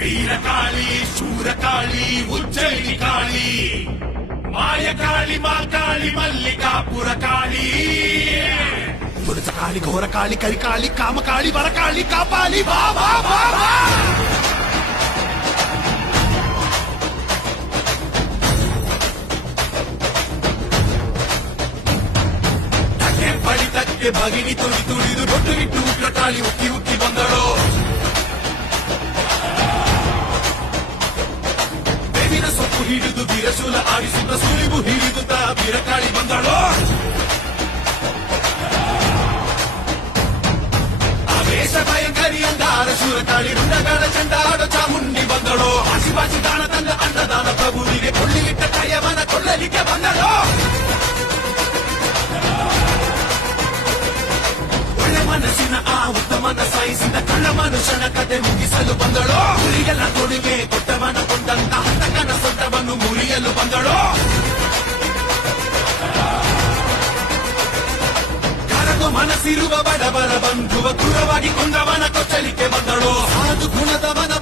ವೀರಕಾಳಿ ಶೂರಕಾಳಿ ಉಜ್ಜಯಿನಿ ಕಾಳಿ ಮಾಯಕಾಳಿ ಮಾಕಾಳಿ ಮಲ್ಲಿಕಾಪುರ ಕಾಳಿ ತುಳಸಕಾಳಿ ಘೋರಕಾಳಿ ಕರಿಕಾಳಿ ಕಾಮಕಾಳಿ ಬರಕಾಳಿ ಕಾಪಾಲಿ ಬಾ ಬಾ ಬಾ ಬಾ ಬಳಿತಕ್ಕೆ ಭಗಿನಿ ತುಳಿದು ದೊಡ್ಡ ಇಟ್ಟು ಉಗ್ರಕಾಳಿ ಉಕ್ಕಿ ಬಂದಳು ಬೇವಿನ ಸೊಪ್ಪು ಹಿಡಿದು ಬೀರಶೂಲ ಆಡಿಸುತ್ತ ಸುಳಿವು ಹಿಡಿದುತ್ತ ಬೀರಕಾಳಿ ಬಂದಳು ಆವೇಶ ಭಯಂಕರಿ ಅಂದಾರ ಶೂರಕಾಳಿ ರುಂಡಗಳ ಚಂಡಾಡ ಚಾಮುಂಡಿ ಬಂದಳು ಆಶಿಬಾಶಿ ದಾನ ತಂದ ಅನ್ನದಾನ ಪ್ರಭುವಿಗೆ ಕೊಳ್ಳಿಲಿಟ್ಟ ಕೈಯವನ ಕೊಳ್ಳಲಿಕ್ಕೆ ಬಂದಳು ಮನಸ್ಸಿನ ಆ ಉತ್ತಮನ ಸಾಯಿಸಿದ ಕಳ್ಳ ಮನುಷ್ಯನ ಕತೆ ಮುಗಿಸಲು ಬಂದಳು ಗುರಿಗೆಲ್ಲ ಕೊಡುಗೆ ಕೊಟ್ಟವನ ಕೊಂದಂತ ಹಂತಕನ ಸೊಟ್ಟವನ್ನು ಮುರಿಯಲು ಬಂದಳು ಕರಗು ಮನಸ್ಸಿರುವ ಬಡವರ ಬಂಧುವ ಕ್ರೂರವಾಗಿ ಕೊಂದವನ ಕೊಚ್ಚಲಿಕ್ಕೆ ಬಂದಳು ಸಾಧು ಗುಣದವನ